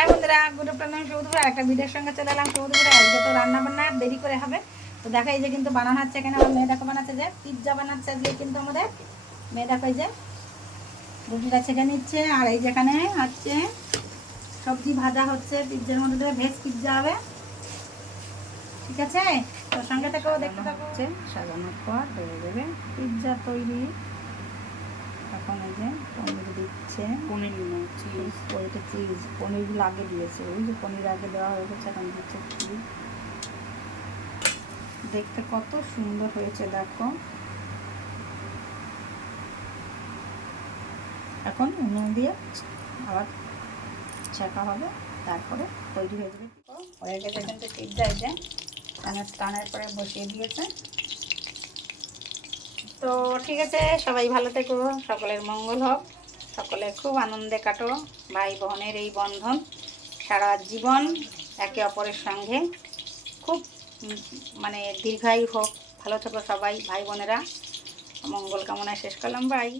High বন্ধুরা, good afternoon. সৌদুপুরে একটা ভিডিওর সঙ্গে চলে এলাম। সৌদুপুরে আজকে তো রান্না বান্না দেরি করে হবে, তো দেখা এই যে কিন্তু বানানো হচ্ছে। এখানে আমার মেয়ে দেখো বানাচ্ছে, যে পিৎজা বানাচ্ছে আজকে কিন্তু আমাদের মেয়ে দেখো এই যে রুটিটা ছেঁকে নিচ্ছে। আর এই যেখানে হচ্ছে সবজি ভাজা হচ্ছে, পিৎজার মধ্যে দেবে, ভেজ পিৎজা হবে, ঠিক আছে? তোর সঙ্গে থেকেও দেখতে থাকো। সাজানোর পর হয়ে যাবে পিৎজা তৈরি। এখন এই যে পনির দিচ্ছে, পনির চিজ, ওইটা চিজ, পনিরগুলো আগে দিয়েছে, ওই যে পনির আগে দেওয়া হয়ে গেছে, এখন দিচ্ছে চিজ। দেখতে কত সুন্দর হয়েছে দেখো। এখন নুন দিয়ে আবার ছেঁকা হবে, তারপরে তৈরি হয়ে যাবে। হয়ে গেছে কিন্তু পিৎজা, এই যে স্টানের পরে বসিয়ে দিয়েছে। তো ঠিক আছে, সবাই ভালো থেকো, সকলের মঙ্গল হোক, সকলে খুব আনন্দে কাটো। ভাই বোনের এই বন্ধন সারা জীবন একে অপরের সঙ্গে খুব মানে দীর্ঘায়ু হোক। ভালো থেকো সবাই ভাই বোনেরা, মঙ্গল কামনায় শেষ করলাম। বাই।